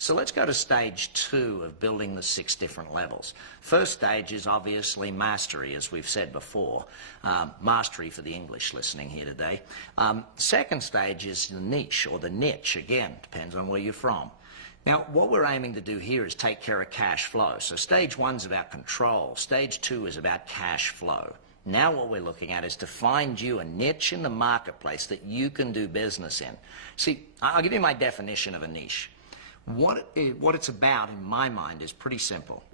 So let's go to stage 2 of building the 6 different levels. First stage is obviously mastery, as we've said before. Mastery for the English listening here today. Second stage is the niche, or the niche, again, depends on where you're from. Now, what we're aiming to do here is take care of cash flow. So stage 1's about control. Stage 2 is about cash flow. Now what we're looking at is to find you a niche in the marketplace that you can do business in. See, I'll give you my definition of a niche. What it's about, in my mind, is pretty simple.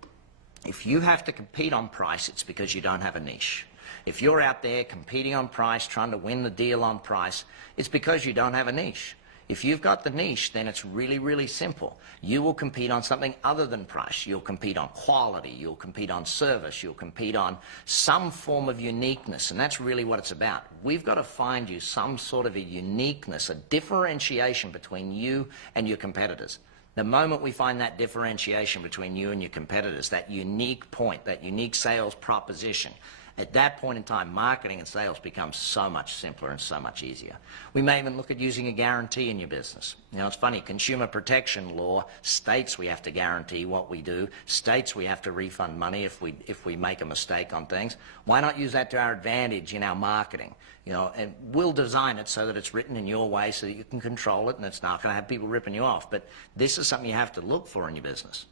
If you have to compete on price, it's because you don't have a niche. If you're out there competing on price, trying to win the deal on price, it's because you don't have a niche. If you've got the niche, then it's really, really simple. You will compete on something other than price. You'll compete on quality. You'll compete on service. You'll compete on some form of uniqueness, and that's really what it's about. We've got to find you some sort of a uniqueness, a differentiation between you and your competitors. The moment we find that differentiation between you and your competitors, that unique point, that unique sales proposition, at that point in time, marketing and sales becomes so much simpler and so much easier. We may even look at using a guarantee in your business. You know, it's funny, consumer protection law states we have to guarantee what we do, states we have to refund money if we make a mistake on things. Why not use that to our advantage in our marketing? You know, and we'll design it so that it's written in your way so that you can control it and it's not going to have people ripping you off. But this is something you have to look for in your business.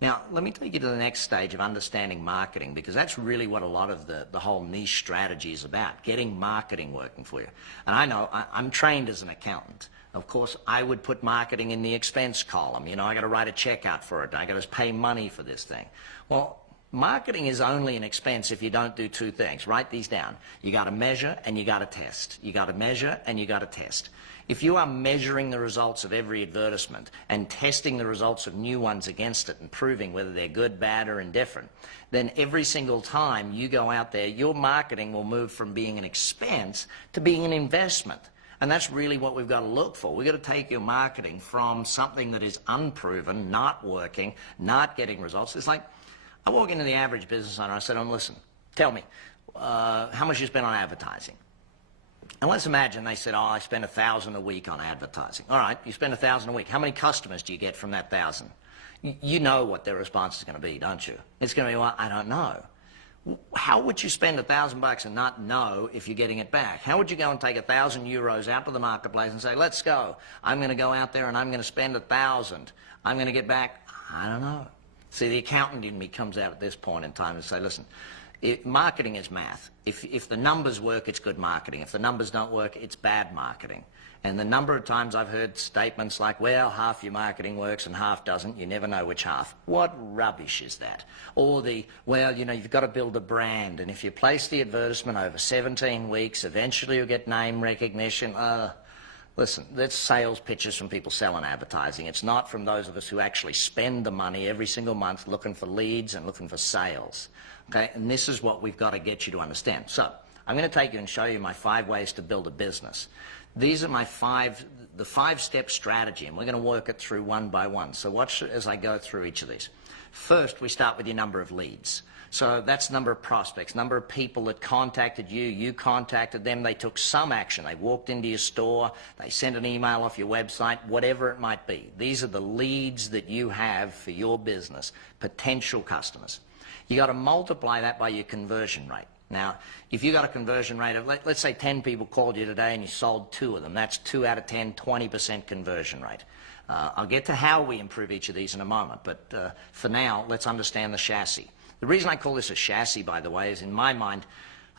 Now, let me take you to the next stage of understanding marketing, because that's really what a lot of the whole niche strategy is about, getting marketing working for you. And I know, I'm trained as an accountant. Of course, I would put marketing in the expense column. You know, I got to write a check out for it. I got to pay money for this thing. Well, marketing is only an expense if you don't do 2 things. Write these down. You got to measure and you got to test. You got to measure and you got to test. If you are measuring the results of every advertisement and testing the results of new ones against it and proving whether they're good, bad, or indifferent, then every single time you go out there, your marketing will move from being an expense to being an investment. And that's really what we've got to look for. We've got to take your marketing from something that is unproven, not working, not getting results. It's like, I walk into the average business owner, I said, listen, tell me, how much you spend on advertising? And let's imagine they said, I spend $1,000 a week on advertising. All right, you spend $1,000 a week. How many customers do you get from that 1,000? You know what their response is going to be, don't you? It's going to be, well, I don't know. How would you spend $1,000 and not know if you're getting it back? How would you go and take €1,000 out to the marketplace and say, let's go. I'm going to go out there and I'm going to spend 1,000. I'm going to get back, I don't know. See, the accountant in me comes out at this point in time and say, listen, marketing is math. If the numbers work, it's good marketing. If the numbers don't work, it's bad marketing. And the number of times I've heard statements like, well, half your marketing works and half doesn't, you never know which half. What rubbish is that? Or well, you know, you've got to build a brand, and if you place the advertisement over 17 weeks, eventually you'll get name recognition. Listen, that's sales pitches from people selling advertising. It's not from those of us who actually spend the money every single month looking for leads and looking for sales. Okay, and this is what we've got to get you to understand. So I'm going to take you and show you my 5 ways to build a business. These are my the 5-step strategy, and we're going to work it through one by one. So watch as I go through each of these. First, we start with your number of leads. So that's number of prospects, number of people that contacted you, you contacted them, they took some action. They walked into your store, they sent an email off your website, whatever it might be. These are the leads that you have for your business, potential customers. You got to multiply that by your conversion rate. Now, if you got a conversion rate of, let's say 10 people called you today and you sold 2 of them, that's 2 out of 10, 20% conversion rate. I'll get to how we improve each of these in a moment, but for now, let's understand the chassis. The reason I call this a chassis, by the way, is in my mind,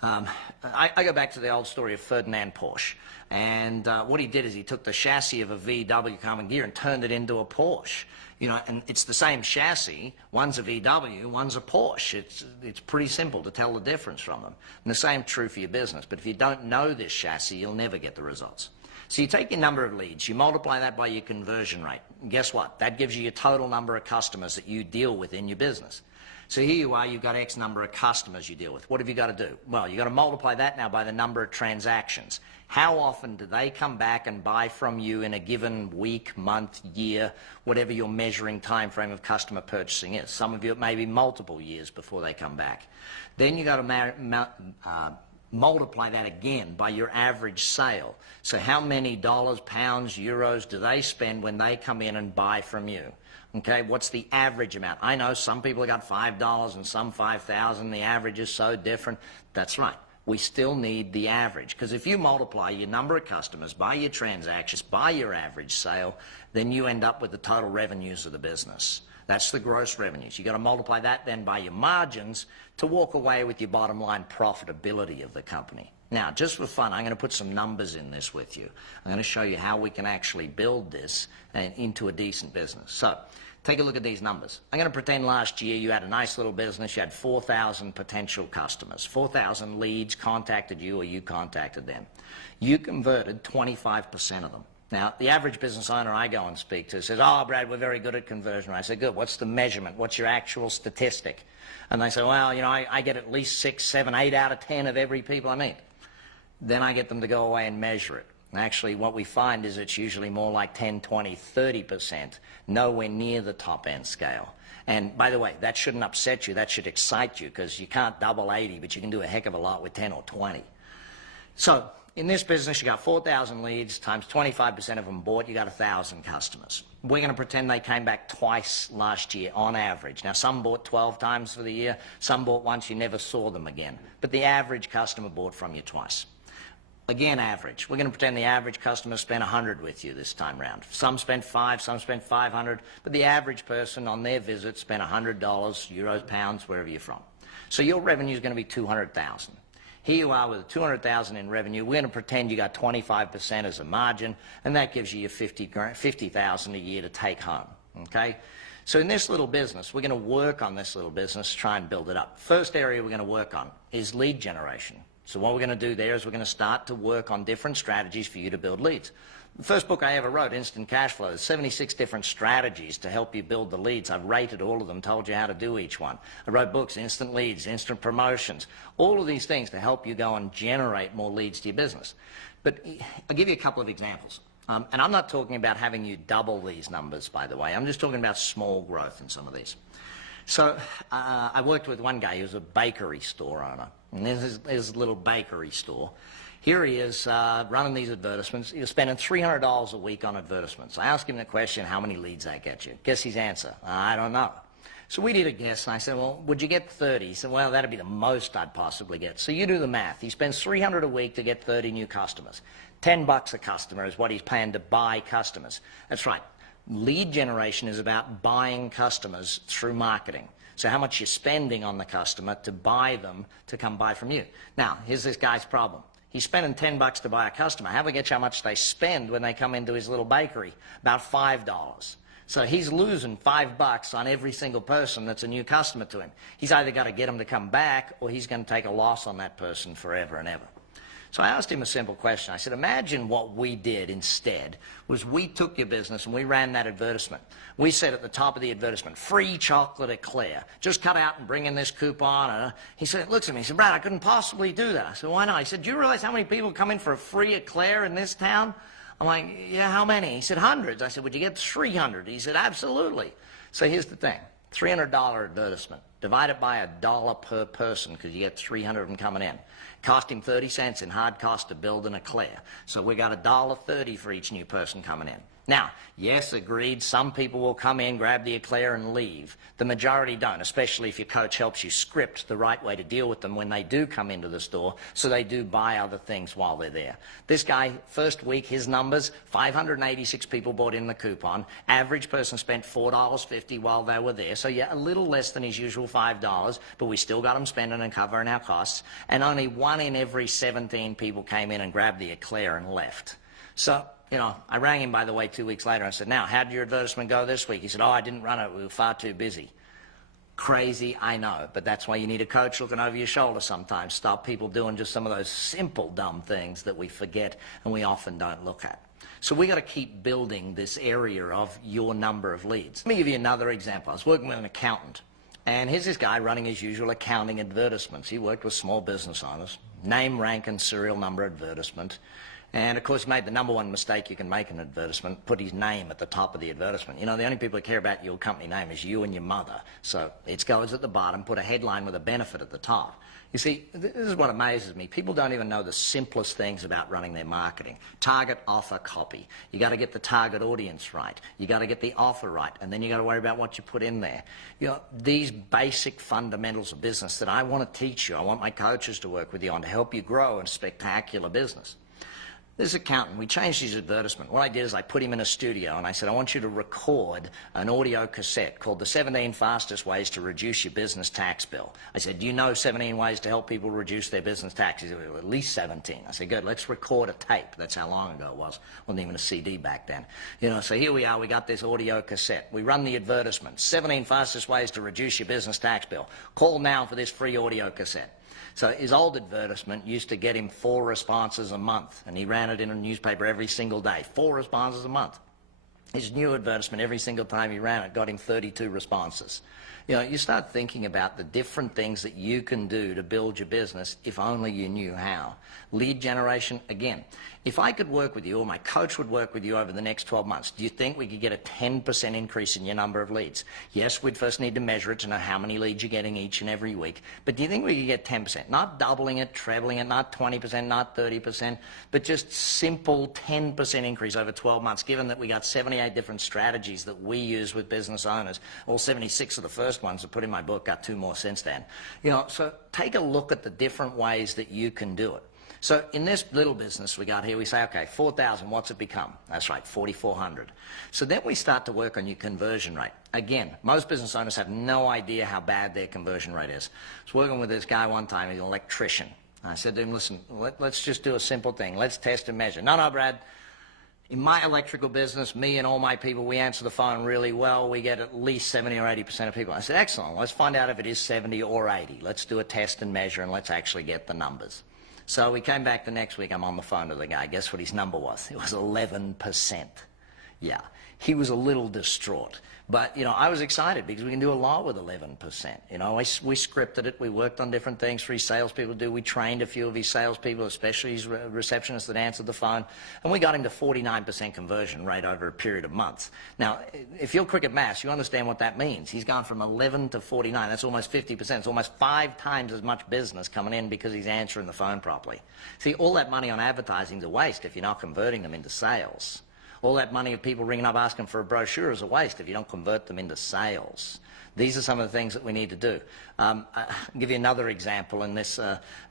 I go back to the old story of Ferdinand Porsche. And what he did is he took the chassis of a VW common gear and turned it into a Porsche. You know, and it's the same chassis. One's a VW, one's a Porsche. It's pretty simple to tell the difference from them. And the same true for your business. But if you don't know this chassis, you'll never get the results. So you take your number of leads, you multiply that by your conversion rate. And guess what? That gives you your total number of customers that you deal with in your business. So here you are, you've got X number of customers you deal with. What have you got to do? Well, you've got to multiply that now by the number of transactions. How often do they come back and buy from you in a given week, month, year, whatever your measuring time frame of customer purchasing is? Some of you, it may be multiple years before they come back. Then you've got to multiply that again by your average sale. So how many dollars, pounds, euros do they spend when they come in and buy from you? Okay, what's the average amount? I know some people have got $5 and some 5,000. The average is so different. That's right. We still need the average, because if you multiply your number of customers by your transactions, by your average sale, then you end up with the total revenues of the business. That's the gross revenues. You've got to multiply that then by your margins to walk away with your bottom line profitability of the company. Now, just for fun, I'm going to put some numbers in this with you. I'm going to show you how we can actually build this into a decent business. So, take a look at these numbers. I'm going to pretend last year you had a nice little business. You had 4,000 potential customers. 4,000 leads contacted you or you contacted them. You converted 25% of them. Now, the average business owner I go and speak to says, oh, Brad, we're very good at conversion. I say, good. What's the measurement? What's your actual statistic? And they say, well, you know, I get at least 6, 7, 8 out of 10 of every people I meet. Then I get them to go away and measure it. Actually, what we find is it's usually more like 10, 20, 30%, nowhere near the top end scale. And by the way, that shouldn't upset you. That should excite you, because you can't double 80, but you can do a heck of a lot with 10 or 20. So in this business, you got 4,000 leads times 25% of them bought, you got 1,000 customers. We're going to pretend they came back twice last year on average. Now, some bought 12 times for the year, some bought once, you never saw them again. But the average customer bought from you twice. Again, average. We're going to pretend the average customer spent 100 with you this time round. Some spent 5, some spent 500, but the average person on their visit spent $100, euros, pounds, wherever you're from. So your revenue is going to be 200,000. Here you are with 200,000 in revenue. We're going to pretend you got 25% as a margin, and that gives you your 50,000 a year to take home. Okay? So in this little business, we're going to work on this little business, try and build it up. First area we're going to work on is lead generation. So what we're going to do there is we're going to start to work on different strategies for you to build leads. The first book I ever wrote, Instant Cash Flow, there's 76 different strategies to help you build the leads. I've rated all of them, told you how to do each one. I wrote books, Instant Leads, Instant Promotions, all of these things to help you go and generate more leads to your business. But I'll give you a couple of examples. And I'm not talking about having you double these numbers, by the way. I'm just talking about small growth in some of these. So I worked with one guy who was a bakery store owner. And there's his little bakery store. Here he is running these advertisements. He was spending $300 a week on advertisements. I asked him the question, how many leads that get you? Guess his answer, I don't know. So we did a guess, and I said, well, would you get 30? He said, well, that'd be the most I'd possibly get. So you do the math. He spends $300 a week to get 30 new customers. $10 a customer is what he's paying to buy customers. That's right. Lead generation is about buying customers through marketing. So how much you're spending on the customer to buy them to come buy from you. Now, here's this guy's problem. He's spending $10 to buy a customer. How do we get you how much they spend when they come into his little bakery? About $5. So he's losing $5 on every single person that's a new customer to him. He's either got to get them to come back, or he's going to take a loss on that person forever and ever. So I asked him a simple question. I said, imagine what we did instead was we took your business and we ran that advertisement. We said at the top of the advertisement, free chocolate eclair. Just cut out and bring in this coupon. And he said, looks at me, he said, Brad, I couldn't possibly do that. I said, why not? He said, do you realize how many people come in for a free eclair in this town? I'm like, yeah, how many? He said, hundreds. I said, would you get 300? He said, absolutely. So here's the thing. $300 advertisement. Divide it by $1 per person, because you get 300 of them coming in. Cost him 30 cents in hard cost to build an eclair. So we got $1.30 for each new person coming in. Now, yes, agreed, some people will come in, grab the eclair and leave. The majority don't, especially if your coach helps you script the right way to deal with them when they do come into the store, so they do buy other things while they're there. This guy, first week, his numbers, 586 people bought in the coupon. Average person spent $4.50 while they were there, so yeah, a little less than his usual $5, but we still got them spending and covering our costs, and only 1 in every 17 people came in and grabbed the eclair and left. So, you know, I rang him, by the way, 2 weeks later. I said, now, how did your advertisement go this week? He said, oh, I didn't run it. We were far too busy. Crazy, I know, but that's why you need a coach looking over your shoulder sometimes. Stop people doing just some of those simple, dumb things that we forget and we often don't look at. So we got to keep building this area of your number of leads. Let me give you another example. I was working with an accountant, and here's this guy running his usual accounting advertisements. He worked with small business owners. Name, rank, and serial number advertisement. And of course, he made the number one mistake you can make in an advertisement, put his name at the top of the advertisement. You know, the only people who care about your company name is you and your mother. So it goes at the bottom, put a headline with a benefit at the top. You see, this is what amazes me. People don't even know the simplest things about running their marketing. Target, offer, copy. You got to get the target audience right. You got to get the offer right, and then you got to worry about what you put in there. You know, these basic fundamentals of business that I want to teach you, I want my coaches to work with you on to help you grow a spectacular business. This accountant, we changed his advertisement. What I did is I put him in a studio and I said, I want you to record an audio cassette called The 17 Fastest Ways to Reduce Your Business Tax Bill. I said, do you know 17 ways to help people reduce their business tax? He said, well, at least 17. I said, good, let's record a tape. That's how long ago it was. Wasn't even a CD back then. You know, so here we are, we got this audio cassette. We run the advertisement, 17 Fastest Ways to Reduce Your Business Tax Bill. Call now for this free audio cassette. So his old advertisement used to get him 4 responses a month, and he ran it in a newspaper every single day, 4 responses a month. His new advertisement, every single time he ran it, got him 32 responses. You know, you start thinking about the different things that you can do to build your business if only you knew how. Lead generation, again, if I could work with you or my coach would work with you over the next 12 months, do you think we could get a 10% increase in your number of leads? Yes, we'd first need to measure it to know how many leads you're getting each and every week, but do you think we could get 10%? Not doubling it, trebling it, not 20%, not 30%, but just simple 10% increase over 12 months, given that we got 78 different strategies that we use with business owners. All 76 of the first ones are put in my book, got 2 more since then. You know, so take a look at the different ways that you can do it. So in this little business we got here, we say, okay, 4,000, what's it become? That's right, 4,400. So then we start to work on your conversion rate. Again, most business owners have no idea how bad their conversion rate is. I was working with this guy one time, he's an electrician. I said to him, listen, let's just do a simple thing. Let's test and measure. No, Brad. In my electrical business, me and all my people, we answer the phone really well. We get at least 70 or 80% of people. I said, excellent. Let's find out if it is 70 or 80. Let's do a test and measure, and let's actually get the numbers. So we came back the next week. I'm on the phone to the guy. Guess what his number was? It was 11%. Yeah, he was a little distraught. But, you know, I was excited because we can do a lot with 11%. You know, we scripted it. We worked on different things for his salespeople to do. We trained a few of his salespeople, especially his receptionists that answered the phone. And we got him to 49% conversion rate over a period of months. Now, if you're quick at maths, you understand what that means. He's gone from 11 to 49. That's almost 50%. It's almost 5 times as much business coming in because he's answering the phone properly. See, all that money on advertising is a waste if you're not converting them into sales. All that money of people ringing up asking for a brochure is a waste if you don't convert them into sales. These are some of the things that we need to do. I'll give you another example, and this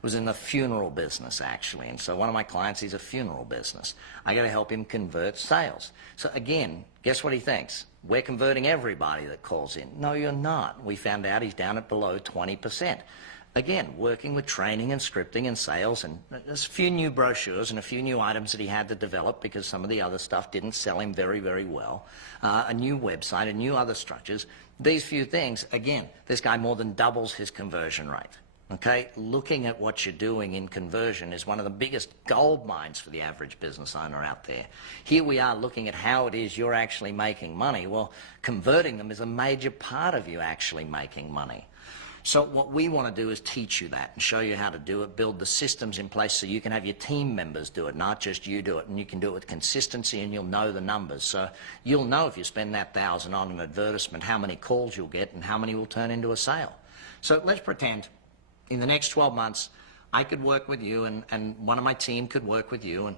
was in the funeral business, actually. And so one of my clients, he's a funeral business. I got to help him convert sales. So again, guess what he thinks? We're converting everybody that calls in. No, you're not. We found out he's down at below 20%. Again, working with training and scripting and sales, and there's a few new brochures and a few new items that he had to develop because some of the other stuff didn't sell him very, very well. A new website, a new other structures. These few things, again, this guy more than doubles his conversion rate. Okay, looking at what you're doing in conversion is one of the biggest gold mines for the average business owner out there. Here we are looking at how it is you're actually making money. Well, converting them is a major part of you actually making money. So what we want to do is teach you that and show you how to do it, build the systems in place so you can have your team members do it, not just you do it, and you can do it with consistency and you'll know the numbers. So you'll know if you spend that $1,000 on an advertisement, how many calls you'll get and how many will turn into a sale. So let's pretend in the next 12 months I could work with you and one of my team could work with you, and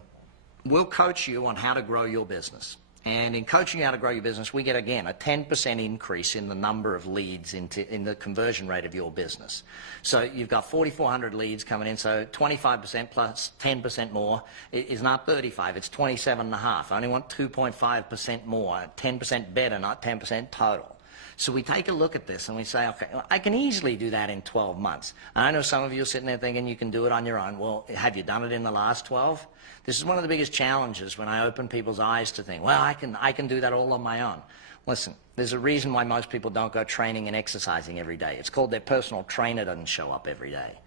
we'll coach you on how to grow your business. And in coaching you how to grow your business, we get, again, a 10% increase in the number of leads in the conversion rate of your business. So you've got 4,400 leads coming in, so 25% plus 10% more is not 35, it's 27.5. I only want 2.5% more, 10% better, not 10% total. So we take a look at this and we say, okay, I can easily do that in 12 months. And I know some of you are sitting there thinking you can do it on your own. Well, have you done it in the last 12? This is one of the biggest challenges when I open people's eyes to think, well, I can do that all on my own. Listen, there's a reason why most people don't go training and exercising every day. It's called their personal trainer doesn't show up every day.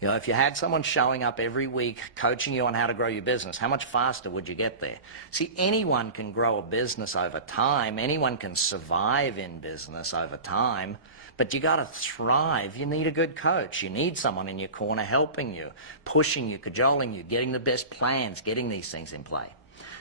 You know, if you had someone showing up every week coaching you on how to grow your business, how much faster would you get there? See, anyone can grow a business over time. Anyone can survive in business over time. But you got to thrive. You need a good coach. You need someone in your corner helping you, pushing you, cajoling you, getting the best plans, getting these things in play.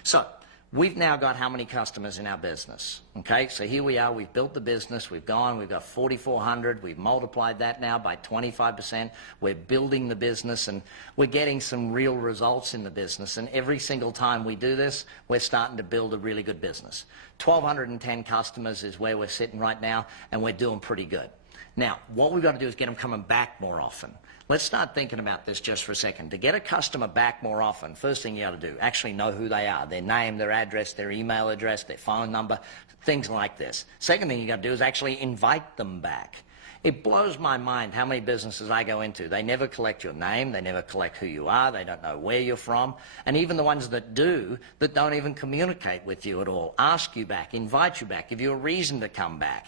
So we've now got how many customers in our business? Okay, so here we are. We've built the business. We've got 4,400. We've multiplied that now by 25%. We're building the business, and we're getting some real results in the business. And every single time we do this, we're starting to build a really good business. 1,210 customers is where we're sitting right now, and we're doing pretty good. Now, what we've got to do is get them coming back more often. Let's start thinking about this just for a second. To get a customer back more often, first thing you got to do, actually know who they are, their name, their address, their email address, their phone number, things like this. Second thing you got to do is actually invite them back. It blows my mind how many businesses I go into. They never collect your name, they never collect who you are, they don't know where you're from, and even the ones that do, that don't even communicate with you at all, ask you back, invite you back, give you a reason to come back.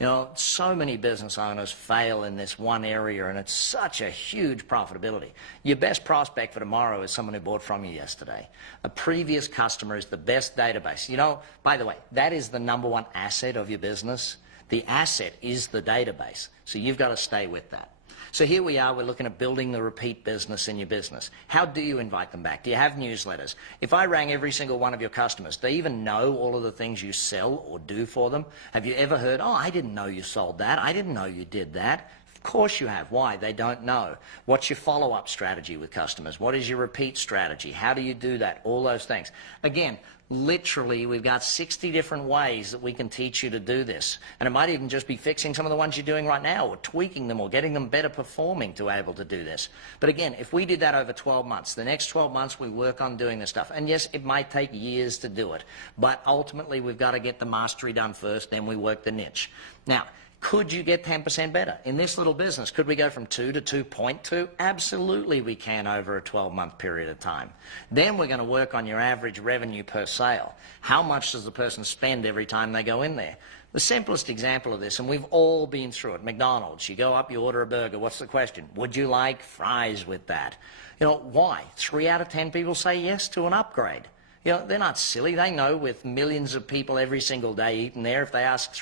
You know, so many business owners fail in this one area, and it's such a huge profitability. Your best prospect for tomorrow is someone who bought from you yesterday. A previous customer is the best database. You know, by the way, that is the #1 asset of your business. The asset is the database, so you've got to stay with that. So here we are, we're looking at building the repeat business in your business. How do you invite them back? Do you have newsletters? If I rang every single one of your customers, do they even know all of the things you sell or do for them? Have you ever heard, oh, I didn't know you sold that. I didn't know you did that. Of course you have. Why? They don't know. What's your follow-up strategy with customers? What is your repeat strategy? How do you do that? All those things. Again, literally, we've got 60 different ways that we can teach you to do this. And it might even just be fixing some of the ones you're doing right now, or tweaking them, or getting them better performing to be able to do this. But again, if we did that over 12 months, the next 12 months we work on doing this stuff. And yes, it might take years to do it. But ultimately, we've got to get the mastery done first, then we work the niche. Now, could you get 10% better? In this little business, could we go from 2 to 2.2? Absolutely we can over a 12-month period of time. Then we're going to work on your average revenue per sale. How much does the person spend every time they go in there? The simplest example of this, and we've all been through it, McDonald's, you go up, you order a burger, what's the question? Would you like fries with that? You know, why? 3 out of 10 people say yes to an upgrade. You know, they're not silly. They know with millions of people every single day eating there, if they ask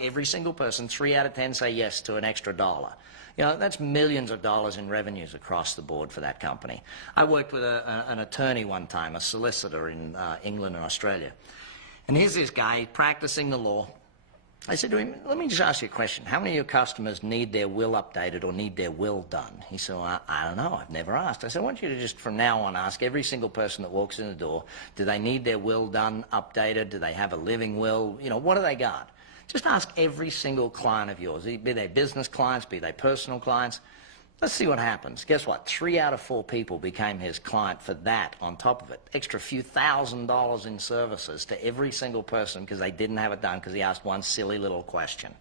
every single person, 3 out of 10 say yes to an extra $1. You know, that's millions of dollars in revenues across the board for that company. I worked with an attorney one time, a solicitor in England and Australia. And here's this guy practicing the law. I said to him, let me just ask you a question. How many of your customers need their will updated or need their will done? He said, well, I don't know. I've never asked. I said, I want you to just from now on ask every single person that walks in the door, do they need their will done, updated? Do they have a living will? You know, what do they got? Just ask every single client of yours, be they business clients, be they personal clients. Let's see what happens. Guess what? 3 out of 4 people became his client for that on top of it. Extra few $1,000s in services to every single person because they didn't have it done because he asked one silly little question.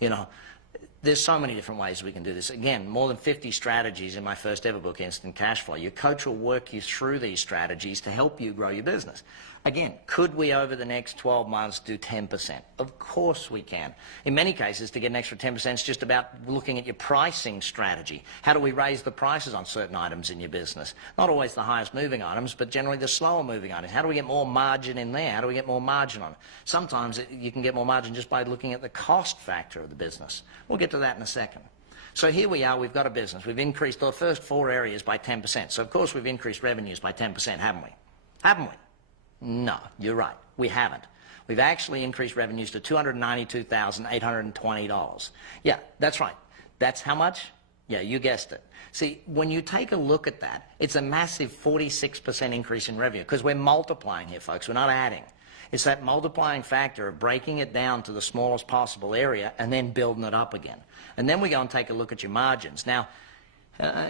You know, there's so many different ways we can do this. Again, more than 50 strategies in my first ever book, Instant Cash Flow. Your coach will work you through these strategies to help you grow your business. Again, could we over the next 12 months do 10%? Of course we can. In many cases, to get an extra 10% is just about looking at your pricing strategy. How do we raise the prices on certain items in your business? Not always the highest moving items, but generally the slower moving items. How do we get more margin in there? How do we get more margin on it? Sometimes you can get more margin just by looking at the cost factor of the business. We'll get to that in a second. So here we are, we've got a business. We've increased the first 4 areas by 10%. So of course we've increased revenues by 10%, haven't we? Haven't we? No, you're right. We haven't. We've actually increased revenues to $292,820. Yeah, that's right. That's how much? Yeah, you guessed it. See, when you take a look at that, it's a massive 46% increase in revenue because we're multiplying here, folks. We're not adding. It's that multiplying factor of breaking it down to the smallest possible area and then building it up again. And then we go and take a look at your margins. Now,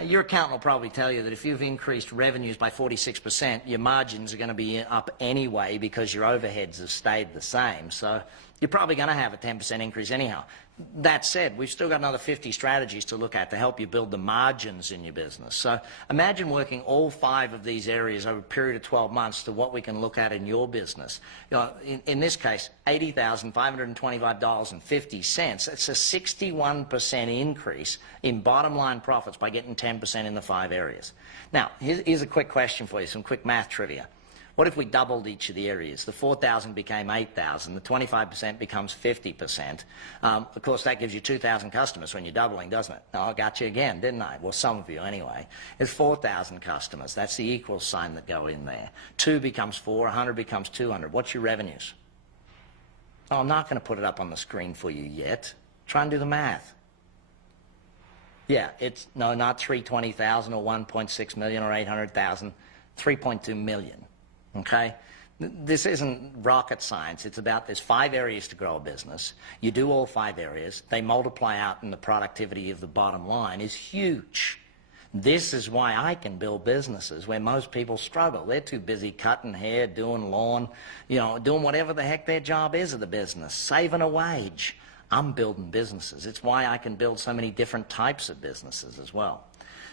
your accountant will probably tell you that if you've increased revenues by 46%, your margins are going to be up anyway because your overheads have stayed the same. So you're probably going to have a 10% increase anyhow. That said, we've still got another 50 strategies to look at to help you build the margins in your business. So imagine working all 5 of these areas over a period of 12 months to what we can look at in your business. You know, in this case, $80,525.50. It's a 61% increase in bottom line profits by getting 10% in the 5 areas. Now, here's a quick question for you, some quick math trivia. What if we doubled each of the areas? The 4,000 became 8,000. The 25% becomes 50%. Of course, that gives you 2,000 customers when you're doubling, doesn't it? Oh, I got you again, didn't I? Well, some of you anyway. It's 4,000 customers. That's the equal sign that go in there. 2 becomes 4. 100 becomes 200. What's your revenues? Oh, I'm not going to put it up on the screen for you yet. Try and do the math. Yeah, it's, no, not 320,000 or 1.6 million or 800,000. 3.2 million. Okay? This isn't rocket science. It's about there's 5 areas to grow a business. You do all 5 areas. They multiply out, and the productivity of the bottom line is huge. This is why I can build businesses where most people struggle. They're too busy cutting hair, doing lawn, you know, doing whatever the heck their job is of the business, saving a wage. I'm building businesses. It's why I can build so many different types of businesses as well.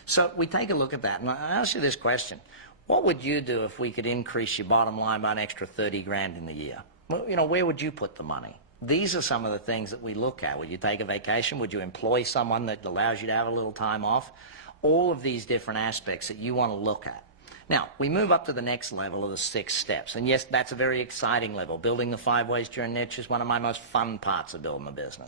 So we take a look at that, and I ask you this question. What would you do if we could increase your bottom line by an extra 30 grand in the year? Well, you know, where would you put the money? These are some of the things that we look at. Would you take a vacation? Would you employ someone that allows you to have a little time off? All of these different aspects that you want to look at. Now, we move up to the next level of the 6 steps. And yes, that's a very exciting level. Building the 5 ways to your niche is one of my most fun parts of building a business.